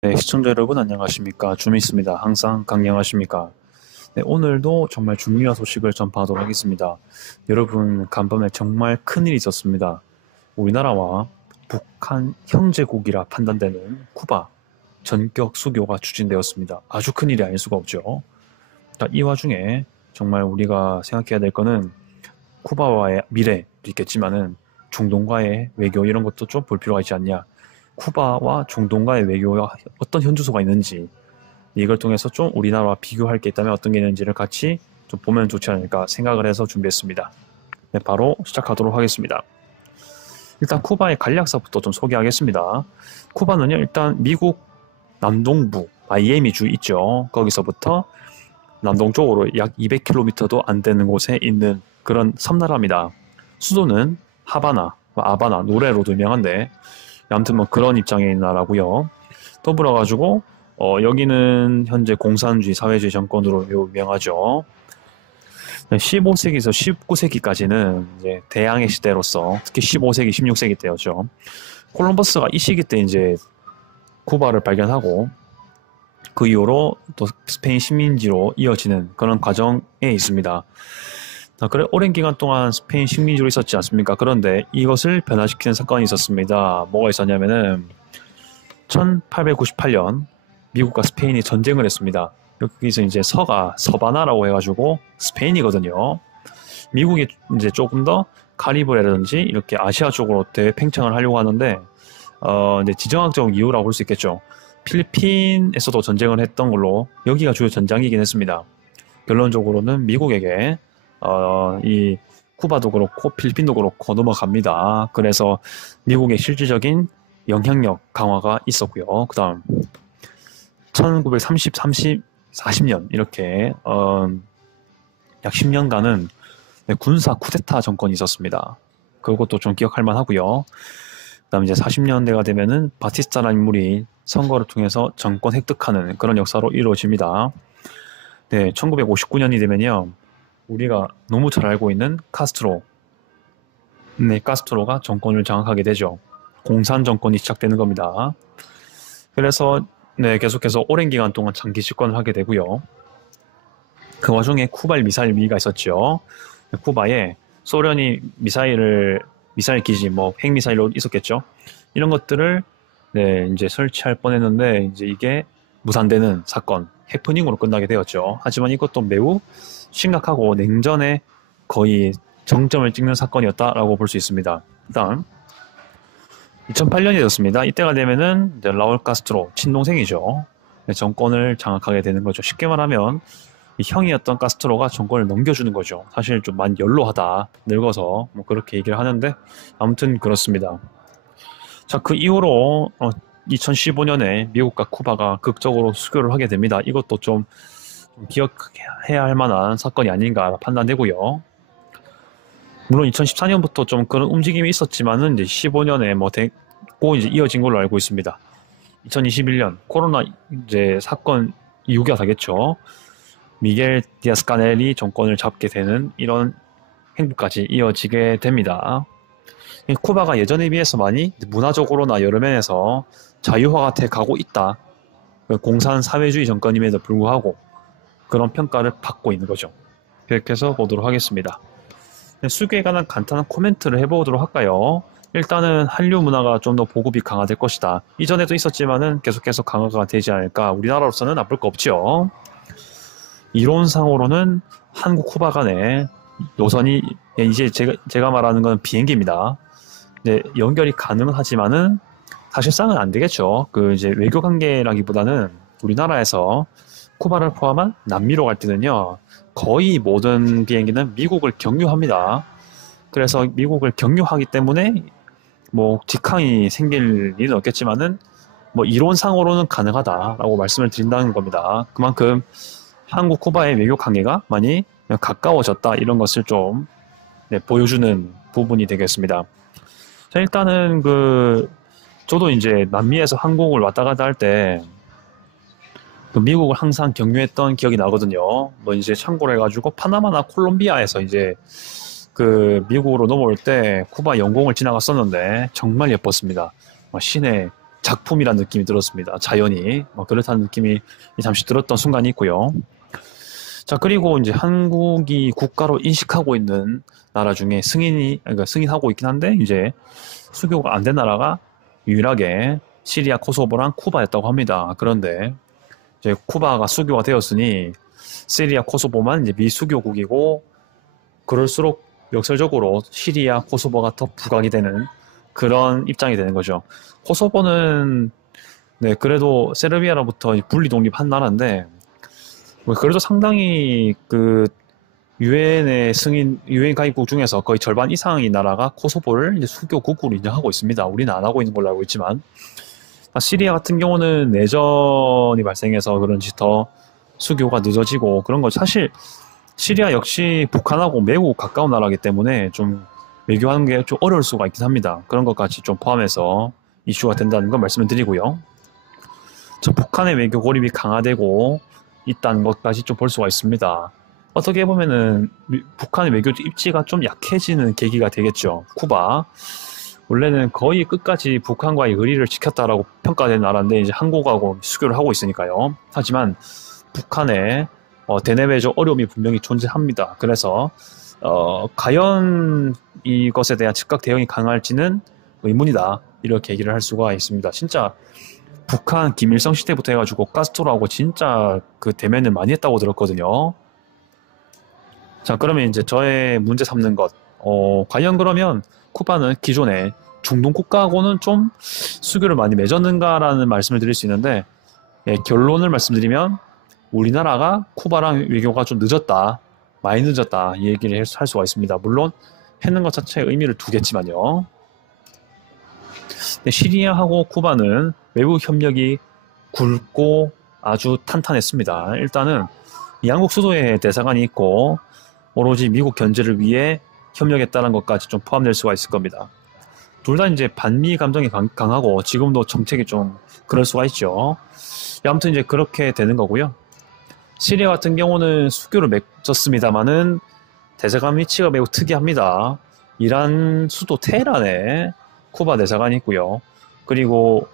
네, 시청자 여러분 안녕하십니까. 주미있습니다. 항상 강령하십니까. 네, 오늘도 정말 중요한 소식을 전파하도록 하겠습니다. 여러분, 간밤에 정말 큰일이 있었습니다. 우리나라와 북한 형제국이라 판단되는 쿠바 전격 수교가 추진되었습니다. 아주 큰일이 아닐 수가 없죠. 이 와중에 정말 우리가 생각해야 될 거는 쿠바와의 미래도 있겠지만은 중동과의 외교 이런 것도 좀 볼 필요가 있지 않냐. 쿠바와 중동과의 외교가 어떤 현주소가 있는지 이걸 통해서 좀 우리나라와 비교할 게 있다면 어떤 게 있는지를 같이 좀 보면 좋지 않을까 생각을 해서 준비했습니다. 네, 바로 시작하도록 하겠습니다. 일단 쿠바의 간략사부터 좀 소개하겠습니다. 쿠바는요, 일단 미국 남동부 마이애미 주 있죠. 거기서부터 남동쪽으로 약 200km도 안 되는 곳에 있는 그런 섬나라입니다. 수도는 하바나, 아바나, 노래로도 유명한데 아무튼 뭐 그런 입장의 나라고요. 더불어 가지고 여기는 현재 공산주의 사회주의 정권으로 유명하죠. 15세기에서 19세기까지는 이제 대항해 시대로서 특히 15세기, 16세기 때였죠. 콜럼버스가 이 시기 때 이제 쿠바를 발견하고 그 이후로 또 스페인 식민지로 이어지는 그런 과정에 있습니다. 그래 오랜 기간 동안 스페인 식민지로 있었지 않습니까? 그런데 이것을 변화시키는 사건이 있었습니다. 뭐가 있었냐면은 1898년 미국과 스페인이 전쟁을 했습니다. 여기서 이제 서가 서바나라고 해가지고 스페인이거든요. 미국이 이제 조금 더 카리브해라든지 이렇게 아시아 쪽으로 대팽창을 하려고 하는데 이제 지정학적 이유라고 볼 수 있겠죠. 필리핀에서도 전쟁을 했던 걸로 여기가 주요 전장이긴 했습니다. 결론적으로는 미국에게 이 쿠바도 그렇고 필리핀도 그렇고 넘어갑니다. 그래서 미국의 실질적인 영향력 강화가 있었고요. 그 다음 40년 이렇게 약 10년간은 군사 쿠데타 정권이 있었습니다. 그것도 좀 기억할 만하고요. 그 다음 이제 40년대가 되면은 바티스타라는 인물이 선거를 통해서 정권 획득하는 그런 역사로 이루어집니다. 네, 1959년이 되면요. 우리가 너무 잘 알고 있는 카스트로. 네, 카스트로가 정권을 장악하게 되죠. 공산 정권이 시작되는 겁니다. 그래서 네, 계속해서 오랜 기간 동안 장기 집권을 하게 되고요. 그 와중에 쿠바의 미사일 위기가 있었죠. 쿠바에 소련이 미사일 기지, 뭐 핵미사일로 있었겠죠. 이런 것들을 네, 이제 설치할 뻔했는데 이제 이게 무산되는 사건, 해프닝으로 끝나게 되었죠. 하지만 이것도 매우 심각하고 냉전에 거의 정점을 찍는 사건이었다라고 볼 수 있습니다. 일단 2008년이 되었습니다. 이때가 되면은 이제 라울 카스트로 친동생이죠. 정권을 장악하게 되는 거죠. 쉽게 말하면 이 형이었던 카스트로가 정권을 넘겨주는 거죠. 사실 좀 많이 연로하다, 늙어서 뭐 그렇게 얘기를 하는데 아무튼 그렇습니다. 자, 그 이후로 2015년에 미국과 쿠바가 극적으로 수교를 하게 됩니다. 이것도 좀 기억해야 할 만한 사건이 아닌가 판단되고요. 물론 2014년부터 좀 그런 움직임이 있었지만은 이제 15년에 뭐 됐고 이제 이어진 걸로 알고 있습니다. 2021년 코로나 이제 사건 이후가 되겠죠. 미겔 디아스 카넬이 정권을 잡게 되는 이런 행보까지 이어지게 됩니다. 쿠바가 예전에 비해서 많이 문화적으로나 여러 면에서 자유화가 돼 가고 있다. 공산 사회주의 정권임에도 불구하고 그런 평가를 받고 있는 거죠. 그렇게 해서 보도록 하겠습니다. 수교에 관한 간단한 코멘트를 해보도록 할까요? 일단은 한류 문화가 좀 더 보급이 강화될 것이다. 이전에도 있었지만은 계속해서 강화가 되지 않을까. 우리나라로서는 나쁠 거 없죠. 이론상으로는 한국 쿠바 간의 노선이 이제 제가 말하는 건 비행기입니다. 이제 연결이 가능하지만은 사실상은 안 되겠죠. 그 이제 외교 관계라기보다는 우리나라에서 쿠바를 포함한 남미로 갈 때는요. 거의 모든 비행기는 미국을 경유합니다. 그래서 미국을 경유하기 때문에 뭐 직항이 생길 일은 없겠지만은 뭐 이론상으로는 가능하다라고 말씀을 드린다는 겁니다. 그만큼 한국 쿠바의 외교 관계가 많이 가까워졌다 이런 것을 좀 보여주는 부분이 되겠습니다. 자, 일단은 저도 이제 남미에서 한국을 왔다 갔다 할 때 미국을 항상 경유했던 기억이 나거든요. 뭐 이제 참고로 해가지고 파나마나 콜롬비아에서 이제 미국으로 넘어올 때 쿠바 영공을 지나갔었는데 정말 예뻤습니다. 시내 작품이라는 느낌이 들었습니다. 자연이 그렇다는 느낌이 잠시 들었던 순간이 있고요. 자, 그리고 이제 한국이 국가로 인식하고 있는 나라 중에 그러니까 승인하고 있긴 한데 이제 수교가 안 된 나라가 유일하게 시리아, 코소보랑 쿠바였다고 합니다. 그런데 이제 쿠바가 수교가 되었으니 시리아, 코소보만 이제 미수교국이고, 그럴수록 역설적으로 시리아, 코소보가 더 부각이 되는 그런 입장이 되는 거죠. 코소보는 네, 그래도 세르비아로부터 분리 독립한 나라인데 그래도 상당히 그 유엔 가입국 중에서 거의 절반 이상의 나라가 코소보를 이제 수교국으로 인정하고 있습니다. 우리는 안 하고 있는 걸로 알고 있지만, 시리아 같은 경우는 내전이 발생해서 그런지 더 수교가 늦어지고 그런 거. 사실 시리아 역시 북한하고 매우 가까운 나라이기 때문에 좀 외교하는 게 좀 어려울 수가 있긴 합니다. 그런 것까지 좀 포함해서 이슈가 된다는 걸 말씀을 드리고요. 북한의 외교 고립이 강화되고 있다는 것까지 좀 볼 수가 있습니다. 어떻게 보면은 북한의 외교 입지가 좀 약해지는 계기가 되겠죠. 쿠바. 원래는 거의 끝까지 북한과의 의리를 지켰다라고 평가된 나라인데 이제 한국하고 수교를 하고 있으니까요. 하지만 북한의 대내외적 어려움이 분명히 존재합니다. 그래서 과연 이것에 대한 즉각 대응이 가능할지는 의문이다. 이렇게 얘기를 할 수가 있습니다. 진짜 북한 김일성 시대부터 해가지고 카스트로하고 진짜 그 대면을 많이 했다고 들었거든요. 자, 그러면 이제 저의 문제 삼는 것. 과연 그러면 쿠바는 기존에 중동 국가하고는 좀 수교를 많이 맺었는가라는 말씀을 드릴 수 있는데, 결론을 말씀드리면 우리나라가 쿠바랑 외교가 좀 늦었다, 많이 늦었다, 이 얘기를 할 수가 있습니다. 물론 했는 것 자체에 의미를 두겠지만요. 시리아하고 쿠바는 외부 협력이 굵고 아주 탄탄했습니다. 일단은 양국 수도에 대사관이 있고 오로지 미국 견제를 위해 협력했다는 것까지 좀 포함될 수가 있을 겁니다. 둘 다 이제 반미 감정이 강하고 지금도 정책이 좀 그럴 수가 있죠. 아무튼 이제 그렇게 되는 거고요. 시리아 같은 경우는 수교를 맺었습니다만은 대사관 위치가 매우 특이합니다. 이란 수도 테헤란에 쿠바 대사관이 있고요. 그리고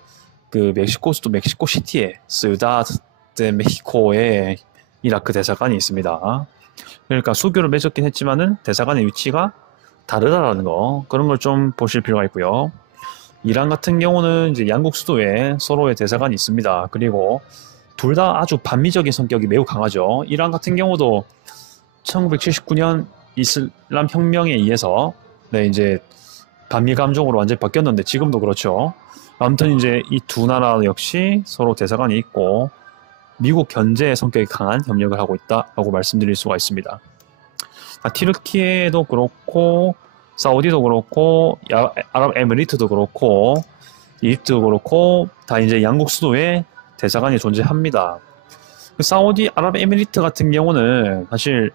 그 멕시코 수도 멕시코 시티에 스유다드 데 메히코에 이라크 대사관이 있습니다. 그러니까 수교를 맺었긴 했지만은 대사관의 위치가 다르다라는 거, 그런 걸 좀 보실 필요가 있고요. 이란 같은 경우는 이제 양국 수도에 서로의 대사관이 있습니다. 그리고 둘 다 아주 반미적인 성격이 매우 강하죠. 이란 같은 경우도 1979년 이슬람 혁명에 의해서 이제 반미 감정으로 완전히 바뀌었는데 지금도 그렇죠. 아무튼 이제 이 두 나라 역시 서로 대사관이 있고 미국 견제 성격이 강한 협력을 하고 있다라고 말씀드릴 수가 있습니다. 튀르키예도 그렇고 사우디도 그렇고 아랍에미리트도 그렇고 이집트도 그렇고 다 이제 양국 수도에 대사관이 존재합니다. 사우디 아랍에미리트 같은 경우는 사실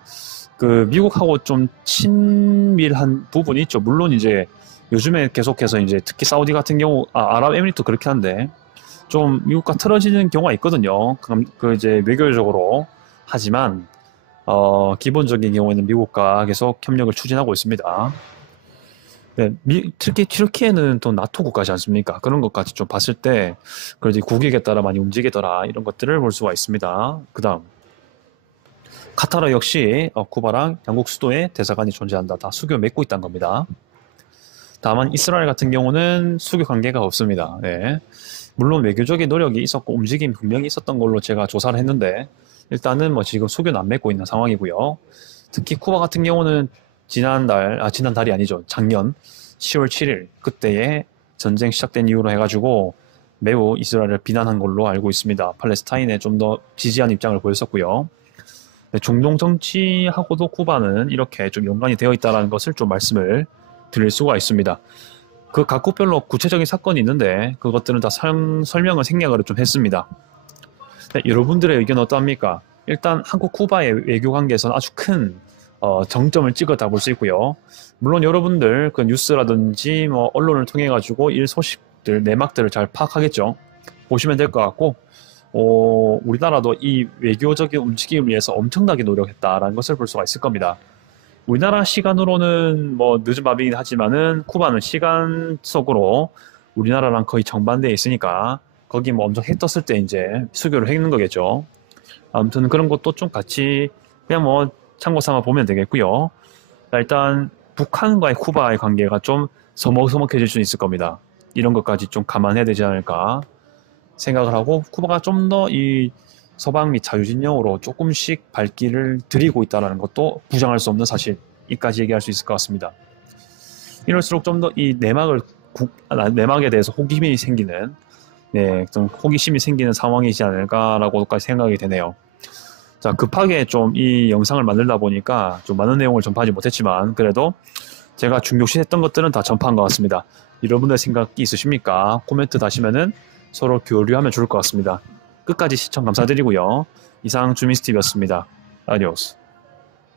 그 미국하고 좀 친밀한 부분이 있죠. 물론 이제 요즘에 계속해서 이제 특히 사우디 같은 경우 아랍에미리트 그렇긴 한데 좀 미국과 틀어지는 경우가 있거든요. 그 이제 외교적으로. 하지만 기본적인 경우에는 미국과 계속 협력을 추진하고 있습니다. 네, 특히 튀르키예는 또 나토 국가지 않습니까? 그런 것까지 좀 봤을 때 그래도 국익에 따라 많이 움직이더라, 이런 것들을 볼 수가 있습니다. 그 다음 카타르 역시 쿠바랑 양국 수도에 대사관이 존재한다. 다 수교 맺고 있다는 겁니다. 다만 이스라엘 같은 경우는 수교 관계가 없습니다. 네. 물론 외교적인 노력이 있었고 움직임이 분명히 있었던 걸로 제가 조사를 했는데 일단은 뭐 지금 수교는 안 맺고 있는 상황이고요. 특히 쿠바 같은 경우는 지난달이 아니죠. 작년 10월 7일 그때에 전쟁 시작된 이후로 해가지고 매우 이스라엘을 비난한 걸로 알고 있습니다. 팔레스타인에 좀 더 지지한 입장을 보였었고요. 네, 중동 정치하고도 쿠바는 이렇게 좀 연관이 되어 있다는 것을 좀 말씀을 드릴 수가 있습니다. 그 각국별로 구체적인 사건이 있는데 그것들은 다 설명을 생략을 좀 했습니다. 네, 여러분들의 의견 어떠합니까? 일단 한국 쿠바의 외교 관계에서는 아주 큰 정점을 찍었다 볼 수 있고요. 물론 여러분들 그 뉴스라든지 뭐 언론을 통해 가지고 일 소식들 내막들을 잘 파악하겠죠. 보시면 될 것 같고 우리나라도 이 외교적인 움직임을 위해서 엄청나게 노력했다라는 것을 볼 수가 있을 겁니다. 우리나라 시간으로는 뭐 늦은 밤이긴 하지만은 쿠바는 시간 속으로 우리나라랑 거의 정반대에 있으니까 거기 뭐 엄청 해 떴을 때 이제 수교를 했는 거겠죠. 아무튼 그런 것도 좀 같이 그냥 뭐 참고 삼아 보면 되겠고요. 일단 북한과의 쿠바의 관계가 좀 서먹서먹해질 수 있을 겁니다. 이런 것까지 좀 감안해야 되지 않을까 생각을 하고, 쿠바가 좀 더 이 서방 및 자유진영으로 조금씩 발길을 들이고 있다는 것도 부정할 수 없는 사실이까지 얘기할 수 있을 것 같습니다. 이럴수록 좀 더 이 내막에 대해서 호기심이 생기는, 좀 호기심이 생기는 상황이지 않을까라고까지 생각이 되네요. 자, 급하게 좀 이 영상을 만들다 보니까 좀 많은 내용을 전파하지 못했지만 그래도 제가 중요시했던 것들은 다 전파한 것 같습니다. 여러분들 생각이 있으십니까? 코멘트 다시면은 서로 교류하면 좋을 것 같습니다. 끝까지 시청 감사드리고요. 이상 주미스TV였습니다. 아디오스.